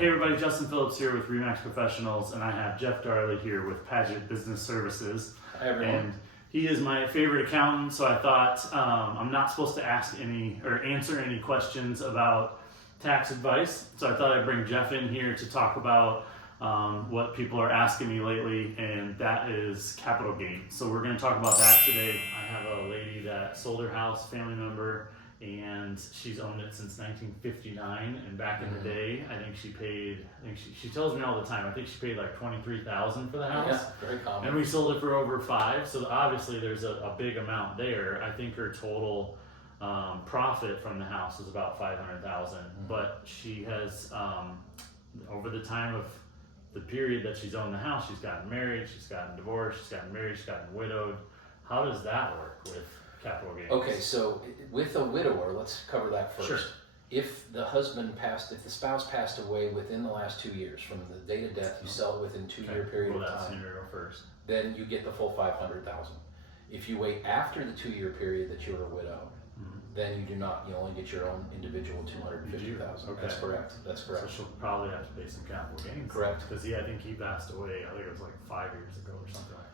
Hey everybody, Justin Phillips here with Remax Professionals, and I have Jeff Darley here with Padgett Business Services. Hi everyone. And he is my favorite accountant, so I thought I'm not supposed to ask any or answer any questions about tax advice. So I thought I'd bring Jeff in here to talk about what people are asking me lately, and that is capital gains. So we're going to talk about that today. I have a lady that sold her house, family member, and she's owned it since 1959. And back in the day, I think she paid. She tells me all the time. I think she paid like $23,000 for the house. Yeah, very common. And we sold it for over $5,000. So obviously there's a big amount there. I think her total profit from the house is about $500,000. But she has over the time of the period that she's owned the house, she's gotten married, she's gotten divorced, she's gotten married, she's gotten widowed. How does that work with capital gains? Okay, so with a widower, let's cover that first. Sure. If the spouse passed away within the last 2 years, from the date of death, you sell it within 2 year period of that time. scenario first. Then you get the full $500,000. If you wait after the 2 year period that you're a widow, then you do not. You only get your own individual $250,000. Okay. That's correct. That's correct. So she'll probably have to pay some capital gains. Correct. Because I think he passed away. I think it was like 5 years ago or something like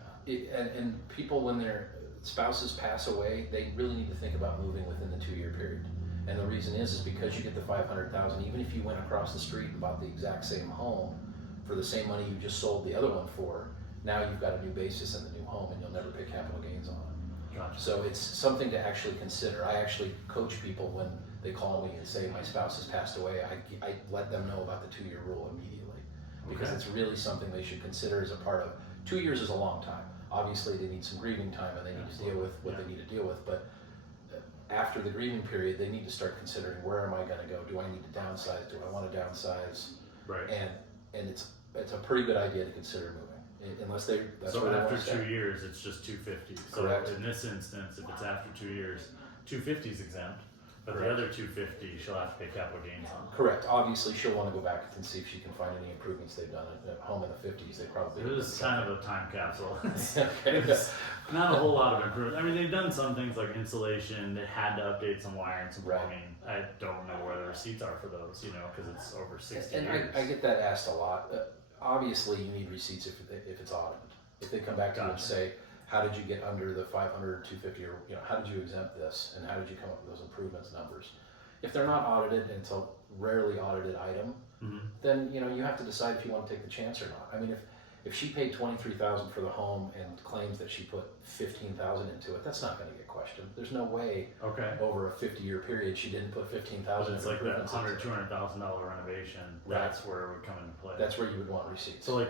that. And people, when their spouses pass away, they really need to think about moving within the 2 year period. And the reason is because you get the $500,000. Even if you went across the street and bought the exact same home for the same money you just sold the other one for, now you've got a new basis in the new home, and you'll never pay capital gains on it. Gotcha. So it's something to actually consider. I actually coach people when they call me and say my spouse has passed away. I let them know about the 2 year rule immediately, because it's really something they should consider as a part of. 2 years is a long time. Obviously they need some grieving time, and they need to deal with what they need to deal with, but after the grieving period, they need to start considering, where am I going to go? Do I need to downsize? Do I want to downsize? Right. And it's a pretty good idea to consider moving. Unless that's so where they after want to stay. 2 years, it's just $250. So Correct. in this instance, if it's after 2 years, $250 is exempt, but Correct. the other $250 she'll have to pay capital gains on. Correct. Obviously, she'll want to go back and see if she can find any improvements they've done at home in the 50s. They probably. It was kind of a time capsule. Okay. It's not a whole lot of improvement. I mean, they've done some things like insulation. They had to update some wiring, some Right. plumbing. I don't know where the receipts are for those, because it's over 60 And years. I get that asked a lot. Obviously, you need receipts if it's audited. If they come back to you and Gotcha. say, how did you get under the 500, 250, or how did you exempt this, and how did you come up with those improvements numbers? If they're not audited, and it's a rarely audited item, then you have to decide if you want to take the chance or not. I mean, if she paid $23,000 for the home and claims that she put $15,000 into it, that's not going to get questioned. There's no way over a 50-year period she didn't put $15,000. It's like that $100,000, $200,000 renovation. Right. That's where it would come into play. That's where you would want receipts. So like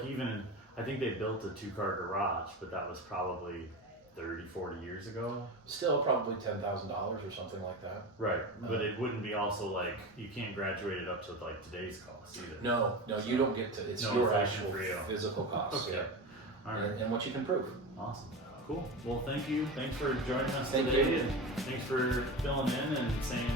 I think they built a 2-car garage, but that was probably 30, 40 years ago. Still probably $10,000 or something like that. Right. But it wouldn't be also like, you can't graduate it up to like today's cost either. No, you don't get to. It's No your inflation actual for you. physical costs. Okay. Yeah. All right. And what you can prove. Awesome. Cool. Well, thank you. Thanks for joining us Thank today. you. And thanks for filling in and saying